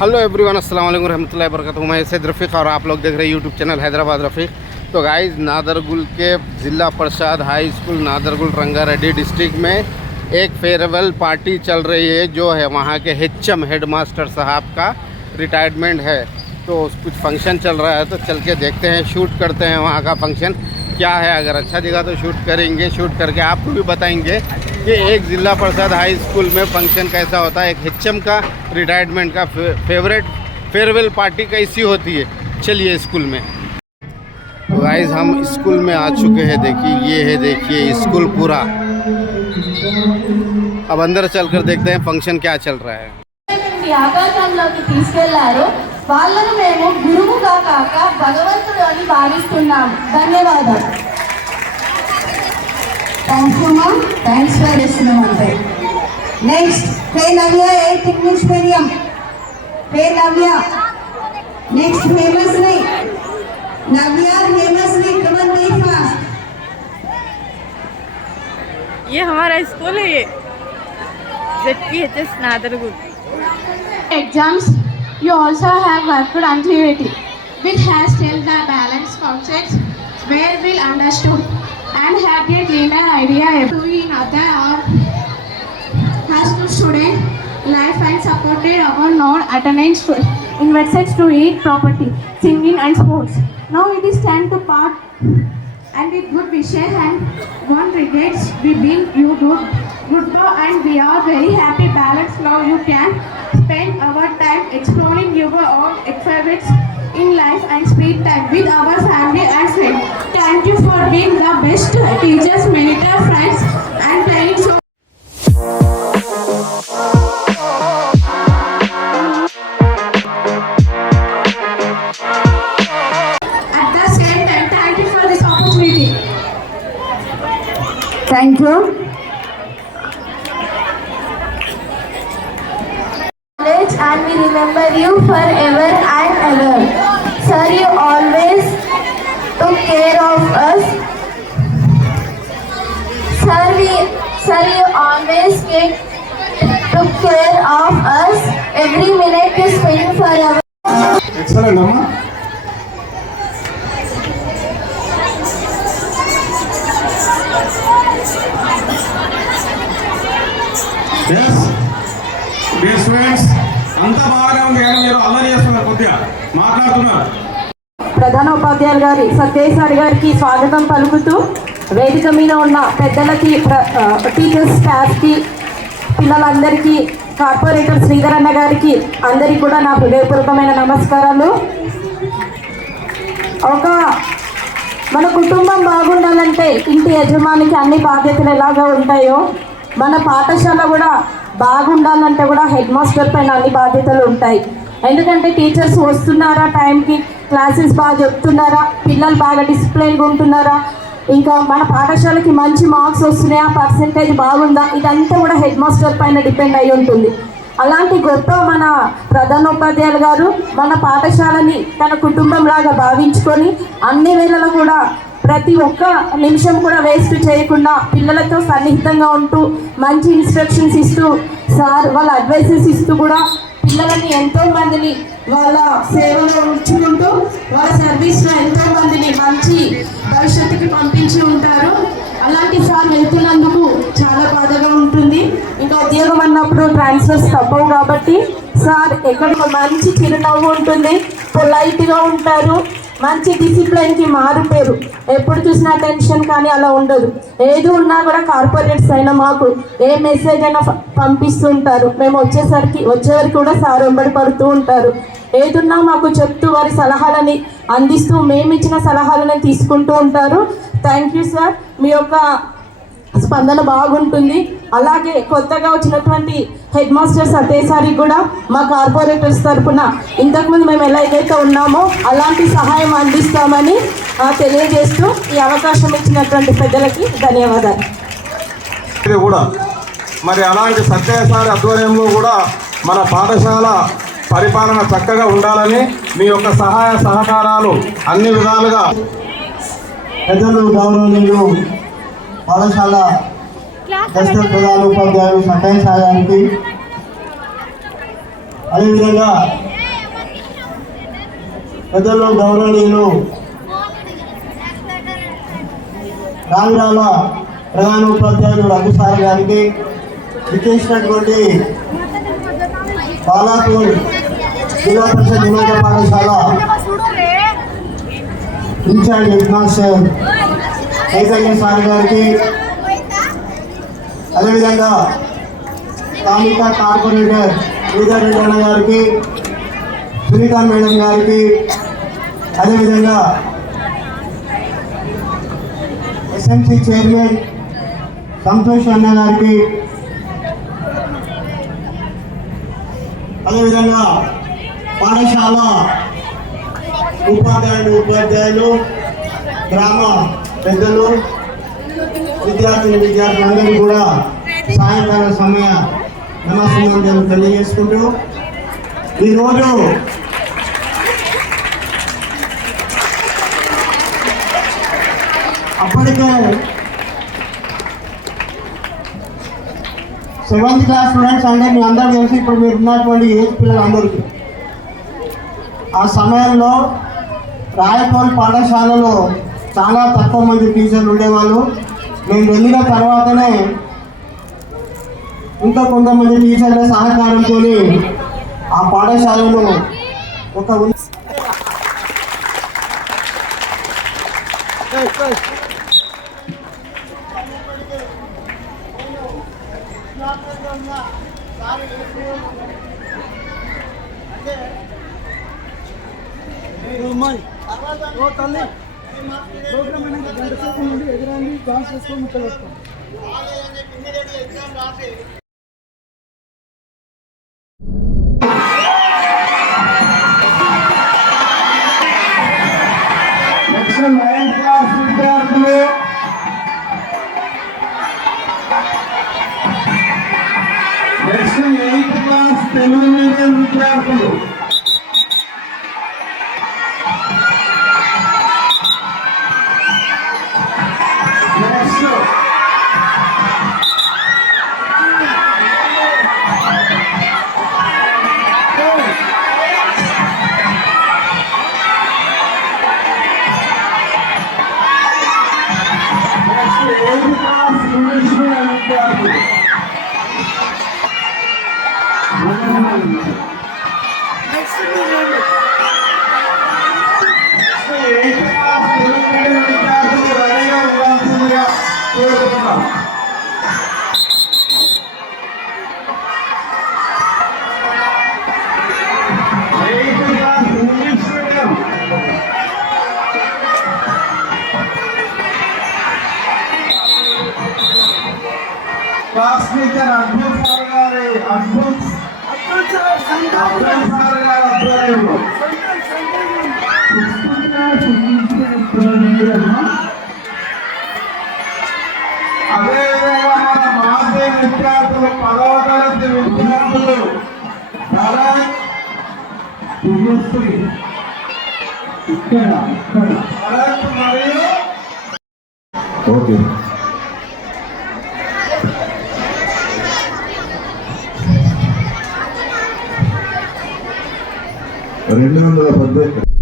Hello everyone, अस्सलाम वालेकुम रहमतुल्लाहि व बरकातहू। मैं सैयद रफ़ीक़ और आप लोग देख रहे हैं यूट्यूब चैनल हैदराबाद रफ़ीक़। तो गाइस, नादरगुल के ज़िला परिषद हाई स्कूल नादरगुल रंगारेड्डी डिस्ट्रिक्ट में एक फेयरवेल पार्टी चल रही है, जो है वहाँ के HM हेड मास्टर साहब का रिटायरमेंट है। तो कुछ फंक्शन चल रहा है, तो चल के देखते हैं, शूट करते हैं वहाँ का फंक्शन क्या है। अगर अच्छा दिखा तो शूट करेंगे, शूट करके आपको भी बताएंगे कि एक ज़िला परिषद हाई स्कूल में फंक्शन कैसा होता है, एक HM का रिटायरमेंट का फेयरवेल पार्टी कैसी होती है। चलिए स्कूल में। तो गाइस, हम स्कूल में आ चुके हैं। देखिए, ये है, देखिए स्कूल पूरा। अब अंदर चलकर देखते हैं फंक्शन क्या चल रहा है। ఆకాశంలోకి తీసుకెళ్లారు వాళ్ళను మేము గురువుగా కాక భగవంతుడు అని భావిస్తున్నాం. ధన్యవాదాలు. థ్యాంక్స్ ఫర్ లిసనింగ్ అంటే next hey Navya 8th English medium. Hey Navya next Hemasri. Navya Hemashree, come on very fast. ये हमारा स्कूल है, ये ZPHS नादरगुल. Exams, you also have worked on theory, which has still the balanced concepts where we understood and have a clearer idea to in other or has to student life and supported our non-attendance investors to eat property, singing and sports. Now it is time to part and with good wishes and one regrets we bring you goodbye, and we are very happy balance now you can spend our time exploring your own favorites in life and spend time with our family and friends. Thank you for being the best teachers, mentors, friends and playing so. At the same time, thank you for this opportunity. Thank you. And we remember you forever and ever. Sir, you always took care of us. Sir, you always took care of us. Every minute you spend for our. Excellent, Mama. Yes, dear students. అంతా బాగానే ఉంది, కానీ మీరు అల్లరి చేస్తున్నారు, కొద్దిగా మాట్లాడుతున్నారు. ప్రధాన ఉపాధ్యాయులు గారి సత్యసారి గారికి స్వాగతం పలుకుతూ, వేదిక మీద ఉన్న పెద్దలకి, టీచర్స్, స్టాఫ్కి, పిల్లలందరికీ, కార్పొరేటర్ శ్రీధర్ అన్న గారికి అందరికీ కూడా నా హృదయపూర్వకమైన నమస్కారాలు. మన కుటుంబం బాగుండాలంటే ఇంటి యజమానికి అన్ని బాధ్యతలు ఎలాగా ఉంటాయో, మన పాఠశాల కూడా బాగుండాలంటే కూడా హెడ్ మాస్టర్ పైన అన్ని బాధ్యతలు ఉంటాయి. ఎందుకంటే టీచర్స్ వస్తున్నారా, టైంకి క్లాసెస్ బాగా చెప్తున్నారా, పిల్లలు బాగా డిసిప్లైన్గా ఉంటున్నారా, ఇంకా మన పాఠశాలకి మంచి మార్క్స్ వస్తున్నాయా, పర్సెంటేజ్ బాగుందా, ఇదంతా కూడా హెడ్ మాస్టర్ పైన డిపెండ్ అయి ఉంటుంది. అలాంటి గొప్ప మన ప్రధానోపాధ్యాయులు గారు మన పాఠశాలని తన కుటుంబంలాగా భావించుకొని అన్ని వేళలా కూడా ప్రతి ఒక్క నిమిషం కూడా వేస్ట్ చేయకుండా పిల్లలతో సన్నిహితంగా ఉంటూ మంచి ఇన్స్ట్రక్షన్స్ ఇస్తూ, సార్ వాళ్ళ అడ్వైసెస్ ఇస్తూ కూడా పిల్లలని ఎంతోమందిని వాళ్ళ సేవలో ఉంచుకుంటూ వాళ్ళ సర్వీస్లో ఎంతోమందిని మంచి భవిష్యత్తుకి పంపించి ఉంటారు. అలాంటి సార్ వెళ్తున్నందుకు చాలా బాధగా ఉంటుంది. ఇంకా ఉద్యోగం అన్నప్పుడు ట్రాన్స్ఫర్స్ తప్పవు కాబట్టి సార్ ఎక్కడ మంచి చిరునవ్వు ఉంటుంది, పొలైట్గా ఉంటారు, మంచి డిసిప్లైన్కి మారు పేరు. ఎప్పుడు చూసినా టెన్షన్ కానీ అలా ఉండదు. ఏది ఉన్నా కూడా కార్పొరేట్స్ అయినా మాకు ఏ మెసేజ్ అయినా పంపిస్తుంటారు. మేము వచ్చేవరకు కూడా సార్ వెంబడి పడుతూ ఉంటారు. ఏదున్నా మాకు చెప్తూ వారి సలహాలని అందిస్తూ మేము ఇచ్చిన సలహాలను తీసుకుంటూ ఉంటారు. థ్యాంక్ యూ సార్, మీ యొక్క స్పందన బాగుంటుంది. అలాగే కొత్తగా వచ్చినటువంటి హెడ్ మాస్టర్ సత్యసారి కూడా మా కార్పొరేటర్స్ తరఫున ఇంతకుముందు మేము ఎలా ఏదైతే ఉన్నామో అలాంటి సహాయం అందిస్తామని తెలియజేస్తూ ఈ అవకాశం ఇచ్చినటువంటి పెద్దలకి ధన్యవాదాలు. కూడా మరి అలాంటి సత్యసారి ఆధ్వర్యంలో కూడా మన పాఠశాల పరిపాలన చక్కగా ఉండాలని మీ యొక్క సహాయ సహకారాలు అన్ని విధాలుగా పెద్దలు, గౌరవనీయులు పాఠశాల ప్రధాన ఉపాధ్యాయులు సత్యసాయి గారికి, అదేవిధంగా పెద్దలు గౌరవనీయులు రావిరాల ప్రధాన ఉపాధ్యాయులు రఘు సార్ గారికి, విచ్చేసినటువంటి బాలాపూర్ జిల్లా పరిషత్ ఉన్నత పాఠశాల in charge head master Chaitanya sir గారికి, అదేవిధంగా స్థానిక కార్పొరేటర్ శ్రీధర్ రెడ్డి అన్న గారికి, సునీత మేడం గారికి, అదేవిధంగా ఎస్ఎంసీ చైర్మన్ సంతోష్ అన్న గారికి, అదేవిధంగా పాఠశాల ఉపాధ్యాయులు, గ్రామ పెద్దలు, విద్యార్థులందరికీ కూడా సాయంకాల సమయ నమస్కారం తెలియజేసుకుంటూ ఈరోజు అప్పటికే 7th క్లాస్ స్టూడెంట్స్ అంటే మీ అందరూ తెలిసి ఇప్పుడు మీరు ఉన్నటువంటి ఏజ్ పిల్లలందరికీ ఆ సమయంలో రాయపూర్ పాఠశాలలో చాలా తక్కువ మంది టీచర్లు ఉండేవాళ్ళు. మేము వెళ్ళిన తర్వాతనే ఇంకా కొంతమంది టీచర్ల సహకారంతో ఆ పాఠశాలను ఒక next 8th class Telugu medium విద్యార్థులు క్లాస్ టీచర్ అద్భుత్ సార్ గారి ఆధ్వర్యంలో అదేవిధంగా మన మాజీ విద్యార్థులు 10వ తరగతి విద్యార్థులు భరత్ మరియు ఓకే 218